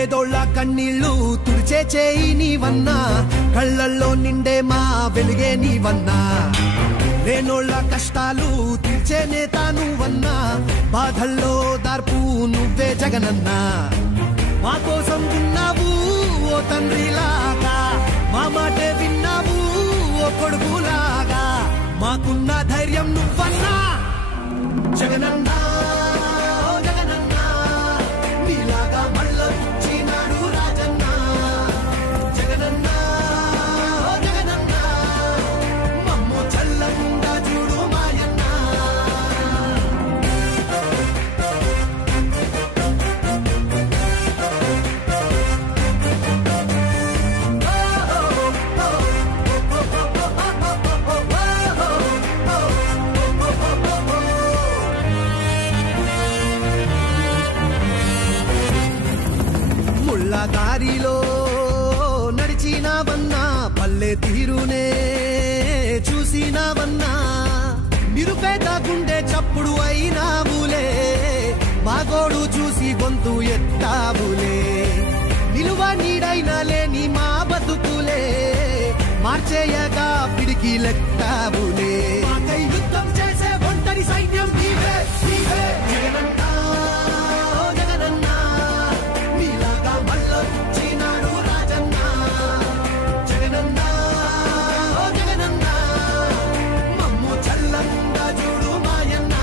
పేదోళ్ళ కన్నీళ్లు తుడిచే చేయి నీవన్నా, కళ్ళల్లో నిండే మా వెలుగే నీవన్నా, లేనోళ్ళ కష్టాలు తీర్చే నేత నువ్వన్నా, బాధల్లో దార్పు నువ్వే జగనన్నా, మా కోసం ఉన్నావు ఓ తండ్రిలాగా, మా మాటే విన్నావు ఓ కొడుకులాగా, మాకున్న ధైర్యం నువ్వన్నా జగనన్నా, జగనన్నా నీలాగా మళ్ళొచ్చినాడు రాజన్నా, జగనన్నా జగనన్నా మమ్ము చల్లంగా చూడు మాయన్నా. దారిలో నడిచినావన్నా, పల్లె తీరునే చూసినావన్నా, నిరుపేద గుండె చప్పుడు అయినావులే, మాగోడు చూసి గొంతు ఎత్తావులే, నిలువ నీడైనా లేని మా బతుకులే, మార్చేయగా పిడికి లెక్కావులే, మాకై యుద్ధం చేసే ఒంటరి సైన్యం నీవే నీవే జగనన్నా, జగనన్నా నీలాగా మళ్ళొచ్చినాడు రాజన్నా, జగనన్నా జగనన్నా మమ్ము చల్లంగా చూడు మాయన్నా.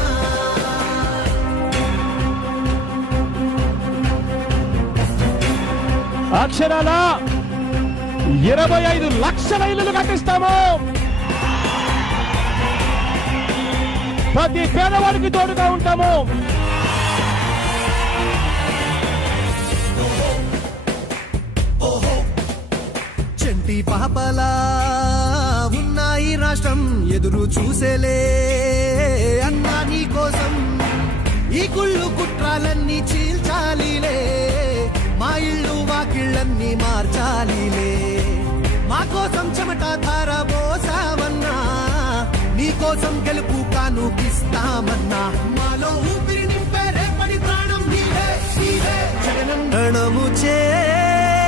అక్షరాల 25 లక్షల ఇళ్లు కట్టిస్తాము, ప్రతి పేదవాడికి తోడుగా ఉంటాము. చంటి పాపలా ఉన్నాయి రాష్ట్రం, ఎదురు చూసేలే అన్నా నీ కోసం, ఈ కుళ్ళు కుట్రాలన్నీ చీల్చాలిలే, మా ఇళ్ళు వాకిళ్ళన్నీ మార్చాలిలే, మా కోసం చెమట ధార పోసావన్నా, నీ కోసం గెలుపు కానుకిస్తామన్నా, మాలో ఊపిరి నింపే రేపటి ప్రాణం నీవే నీవే జగనన్నము చేసేనే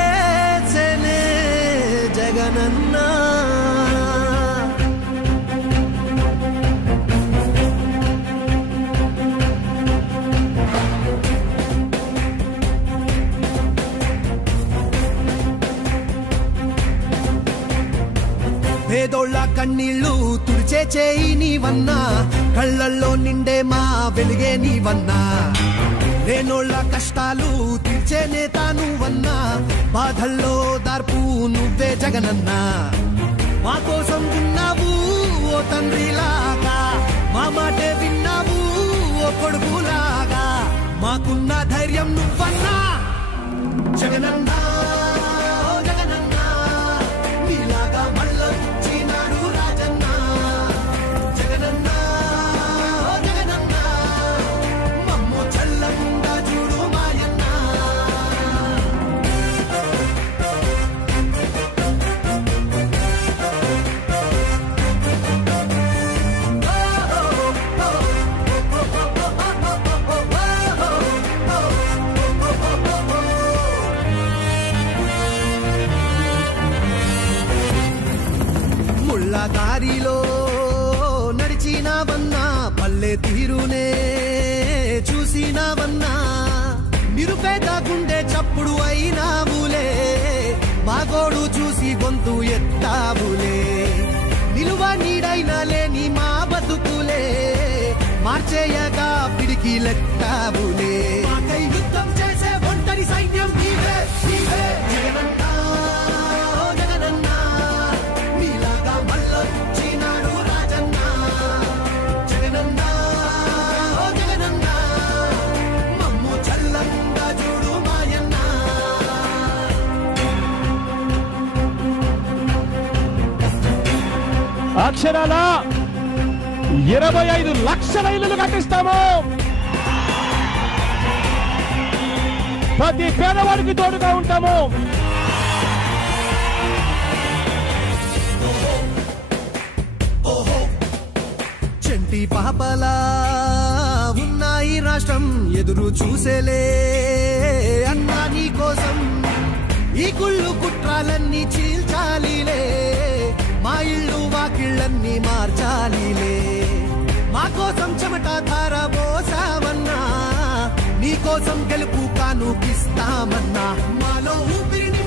జగనన్నా. పేదోళ్ళ కన్నీళ్లు తుడిచే చేయి నీవన్నా, కళ్ళల్లో నిండే మా వెలుగే నీవన్నా, లేనోళ్ళ కష్టాలు తీర్చే నేత నువ్వన్నా, బాధల్లో దార్పు నువ్వే జగనన్నా, మా కోసం ఉన్నావు ఓ తండ్రిలాగా, మా మాటే విన్నావు ఓ కొడుకులాగా, మాకున్న ధైర్యం నువ్వన్నా జగనన్నా, జగనన్నా నీలాగా మళ్ళొచ్చినాడు రాజన్నా, జగనన్నా జగనన్నా మమ్ము చల్లంగా చూడు మాయన్నా. దారిలో నడిచినావన్నా, పల్లె తీరునే చూసినావన్నా, నిరుపేద గుండె చప్పుడు అయినావులే, మాగోడు చూసి గొంతు ఎత్తావులే, నిలువ నీడైనా లేని మా బతుకులే, మార్చేయగా పిడికి లెక్కావులే, మాకై యుద్ధం చేసే ఒంటరి సైన్యం నీవే నీవే జగనన్నా, జగనన్నా నీలాగా మళ్ళొచ్చినాడు రాజన్నా, జగనన్నా జగనన్నా మమ్ము చల్లంగా చూడు మాయన్నా. అక్షరాల 25 లక్షల ఇళ్లు కట్టిస్తాము, ప్రతి పేదవాడికి తోడుగా ఉంటాము. చంటి పాపలా ఉన్నాయి రాష్ట్రం, ఎదురు చూసేలే అన్నా నీ కోసం, కష్టాలన్నీ చీల్చాలిలే, మా ఇళ్ళు వాకిళ్ళన్నీ మార్చాలిలే. మా కోసం చెమట ధార పోసామన్నా, నీ కోసం గెలుపు కానుకిస్తామన్నా. మాలో ఊపిరిని